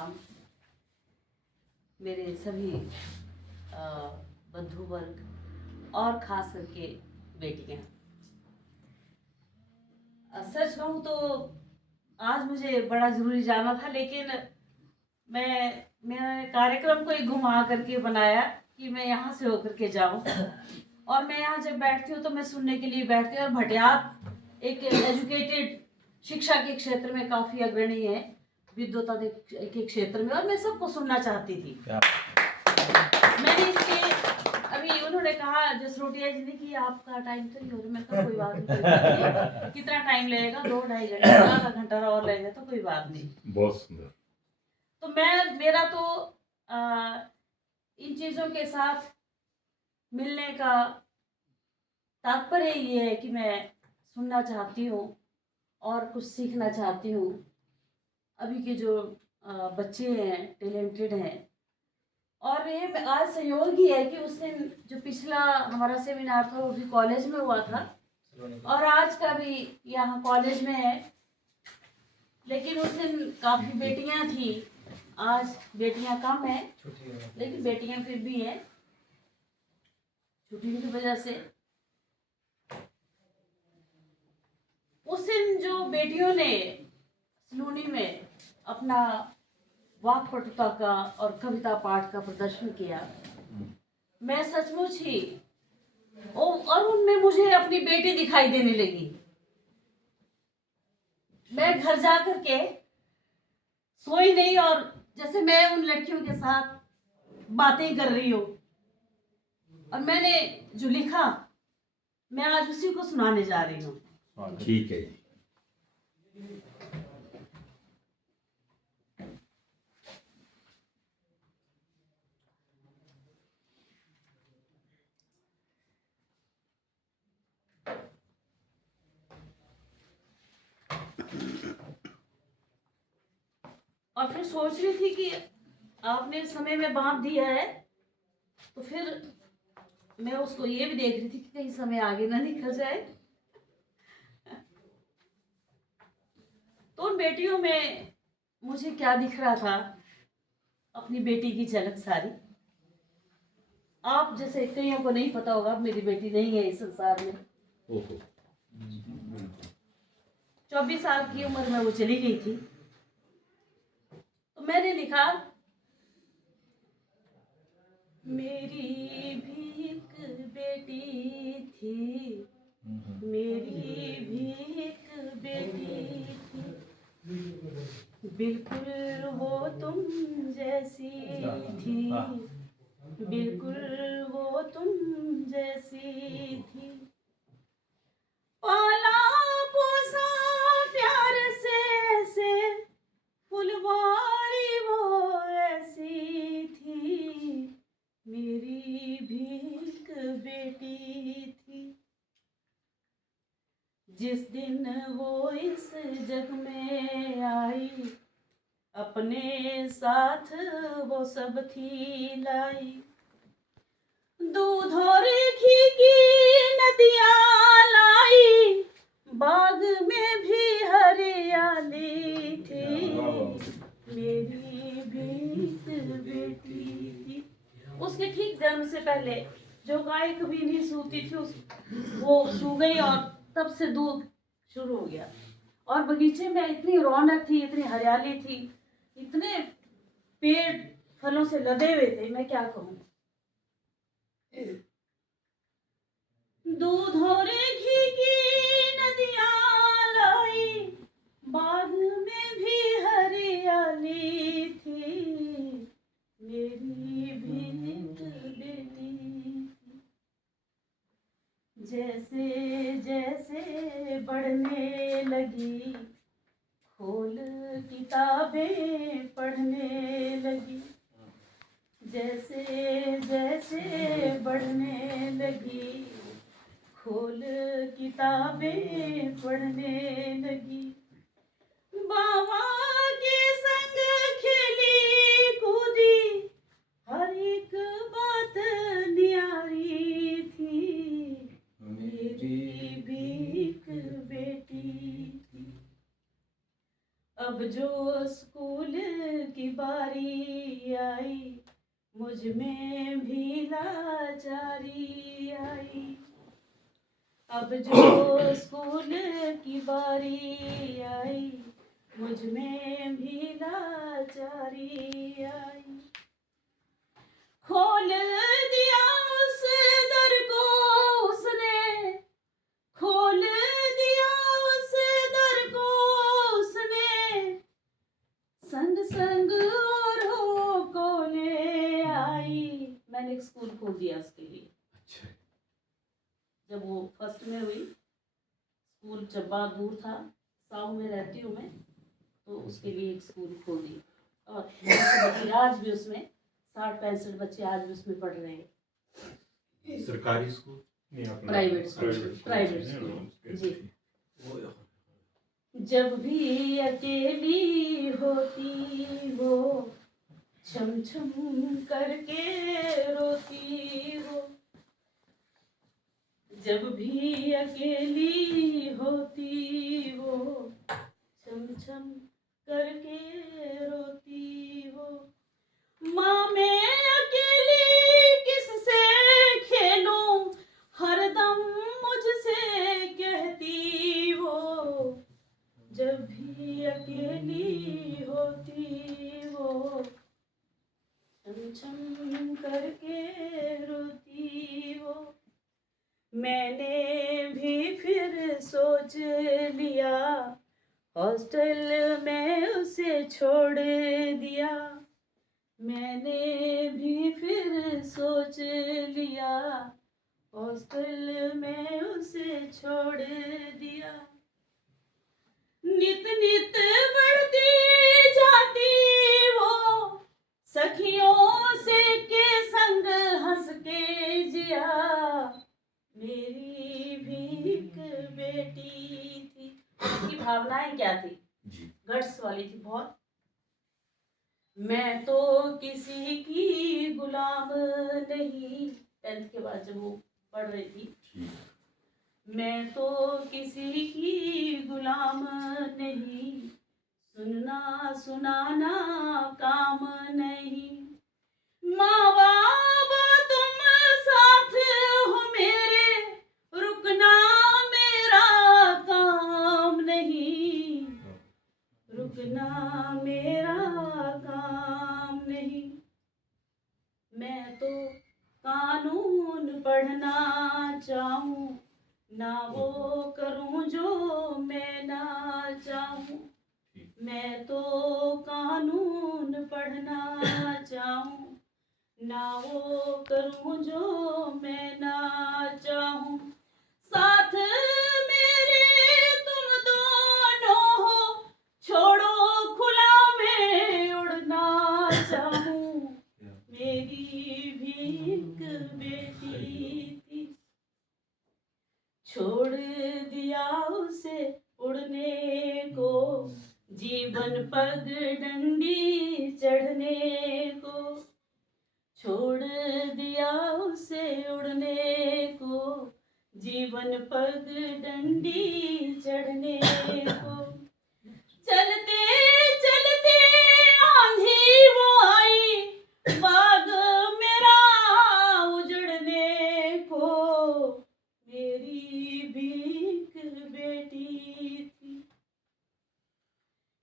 प्रणाम। मेरे सभी बंधु वर्ग और खास करके बेटियां। सच कहूँ तो आज मुझे बड़ा ज़रूरी जाना था, लेकिन मैं कार्यक्रम को ही घुमा करके बनाया कि मैं यहाँ से होकर के जाऊँ। और मैं यहाँ जब बैठती हूँ तो मैं सुनने के लिए बैठती हूँ। और भटियात एक एजुकेटेड, शिक्षा के क्षेत्र में काफ़ी अग्रणी है, विद्वता के क्षेत्र में, और मैं सबको सुनना चाहती थी। मैंने इसलिए अभी उन्होंने कहा जसरोटिया जी ने कि आपका टाइम तो नहीं हो रहा। मैं कहा कोई बात नहीं, कितना टाइम लगेगा, 2-2.5 घंटे, आधा घंटा और लगेगा तो कोई बात नहीं। बहुत सुंदर। तो मेरा तो इन चीज़ों के साथ मिलने का तात्पर्य ये है कि मैं सुनना चाहती हूँ और कुछ सीखना चाहती हूँ। अभी के जो बच्चे हैं, टैलेंटेड हैं, और ये आज संयोग ही है कि उस दिन जो पिछला हमारा सेमिनार था वो भी कॉलेज में हुआ था और आज का भी यहाँ कॉलेज में है। लेकिन उस दिन काफ़ी बेटियाँ थी, आज बेटियाँ कम हैं, लेकिन बेटियाँ फिर भी हैं छुट्टी की वजह से। उस दिन जो बेटियों ने सलूनी में अपना वाक्पटुता का और कविता पाठ का प्रदर्शन किया, मैं सचमुच ही और उनमें मुझे अपनी बेटी दिखाई देने लगी। मैं घर जा कर के सोई नहीं, और जैसे मैं उन लड़कियों के साथ बातें कर रही हूँ, और मैंने जो लिखा मैं आज उसी को सुनाने जा रही हूँ। ठीक है। और फिर सोच रही थी कि आपने समय में बांध दिया है, तो फिर मैं उसको ये भी देख रही थी कि कहीं समय आगे ना निकल जाए। तो उन बेटियों में मुझे क्या दिख रहा था, अपनी बेटी की झलक सारी। आप जैसे कईयों को नहीं पता होगा, मेरी बेटी नहीं है इस संसार में। 24 साल की उम्र में वो चली गई थी। तो मैंने लिखा, मेरी भी एक बेटी थी, मेरी भी एक बेटी थी, बिल्कुल वो तुम जैसी थी, बिल्कुल वो तुम जैसी थी। पाला पोसा प्यार से फुलवारी वो ऐसी थी, मेरी भी एक बेटी थी। जिस दिन वो इस जग में आई, अपने साथ वो सब थी लाई। दूध और घी की नदियाँ लाई, बाग में भी हरियाली थी, मेरी भी एक बेटी थी। उसके ठीक जन्म से पहले जो गाय कभी नहीं सूती थी, वो सू गई, और तब से दूध शुरू हो गया। और बगीचे में इतनी रौनक थी, इतनी हरियाली थी, इतने पेड़ फलों से लदे हुए थे, मैं क्या कहूँ। दूध और घी की नदियाँ लाई, बाग में भी हरियाली थी, मेरी भी एक बेटी थी। जैसे जैसे बढ़ने लगी, खोल किताबें पढ़ने लगी, जैसे जैसे बढ़ने लगी, खोल किताबें पढ़ने लगी। बाबा के संग खेली कूदी, हर एक बात न्यारी थी, मेरी भी एक बेटी थी। अब जो स्कूल की बारी आई, मुझ में भी लाचारी आई। अब जो स्कूल की बारी आई, मुझ में भी लाचारी आई। खोल दिया उस दर को उसने, खोल दिया उस दर को उसने, संग संग औरों को ले आई। मैंने एक स्कूल खोल दिया उसके लिए। अच्छा। जब वो फर्स्ट में हुई, स्कूल चब्बा दूर था, साऊ में रहती हूँ मैं, तो उसके लिए एक स्कूल खोल दी। और बच्चे आज भी उसमें 60-65 बच्चे आज भी उसमें पढ़ रहे हैं। सरकारी school? Private school, private school जी। जब भी अकेली होती वो, छम छम करके रोती हो। जब भी अकेली होती वो, छम छम करके रोती हो। माँ मैं अकेली किससे खेलूं, हरदम मुझसे कहती वो। जब भी अकेली होती वो, छम छम करके रोती वो। मैंने भी फिर सोच लिया, हॉस्टल में उसे छोड़ दिया। मैंने भी फिर सोच लिया, हॉस्टल में उसे छोड़ दिया। नित नित बढ़ती जाती वो, सखियों से के संग हंस के जिया। मेरी भी एक बेटी थी। उसकी भावनाएं क्या थी? गट्स वाली थी बहुत। मैं तो किसी की गुलाम नहीं, 10th के बाद जब वो पढ़ रही थी, मैं तो किसी की गुलाम नहीं, सुनना सुनाना काम नहीं। माँ बाबा तुम साथ हो मेरे, रुकना मेरा काम नहीं, रुकना मेरा काम नहीं। मैं तो कानून पढ़ना चाहूँ, ना वो करूँ जो मैं ना चाहूँ। मैं तो कानून पढ़ना चाहूँ, ना वो करूँ जो मैं ना चाहूँ। साथ मेरे तुम दोनों हो, छोड़ो खुला मैं उड़ना चाहूँ। मेरी भी एक बेटी थी, छोड़ दिया उसे उड़ने को, जीवन पगडंडी चढ़ने को। छोड़ दिया उसे उड़ने को, जीवन पगडंडी चढ़ने को। चलते चलते आंधी वो आई, बाग मेरा उजड़ने को। मेरी भी एक बेटी थी।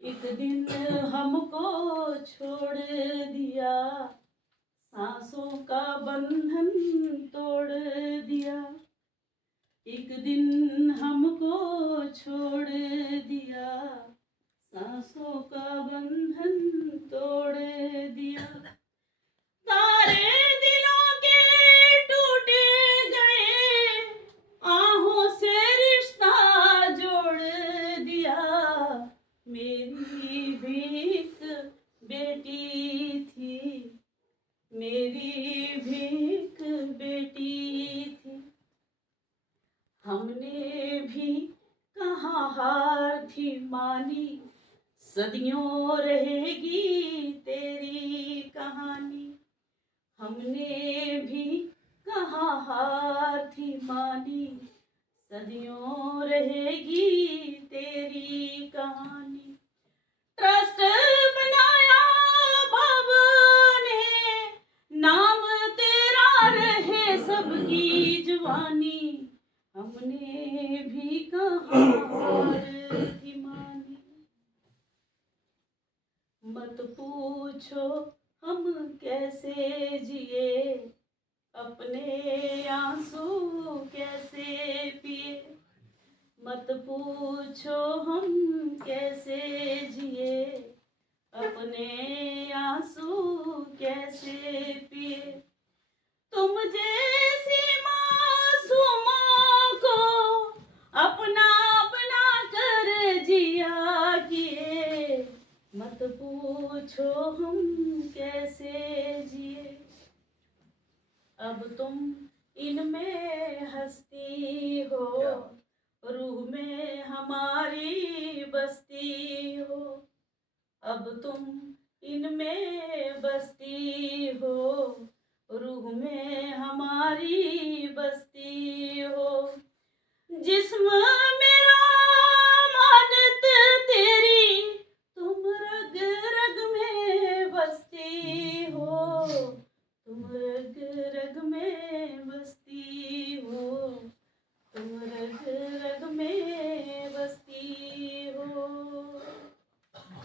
एक दिन हमको छोड़ दिया, सांसों का बंधन तोड़ दिया। एक दिन हमको छोड़ दिया, सांसों का बंधन तोड़ दिया। सारे दिलों के टूटे गए, आहों से रिश्ता जोड़ दिया। मेरी भी एक बेटी थी, मेरी भी एक बेटी थी। हमने भी कहाँ हार थी मानी, सदियों रहेगी तेरी कहानी। हमने भी कहाँ हार थी मानी, सदियों रहेगी तेरी कहानी। ट्रस्ट बनाया आपने भी कहाँ हार की मानी। मत पूछो हम कैसे जिए, अपने आंसू कैसे पिए। मत पूछो हम कैसे जिए, अपने आंसू कैसे पिए। तुम जैसी मासूमों को अपना अपना कर जिया किए। मत पूछो हम कैसे जिए। अब तुम इनमें हंसती हो, रूह में हमारी बसती हो। अब तुम इनमें बसती हो, रूह में हमारी बसती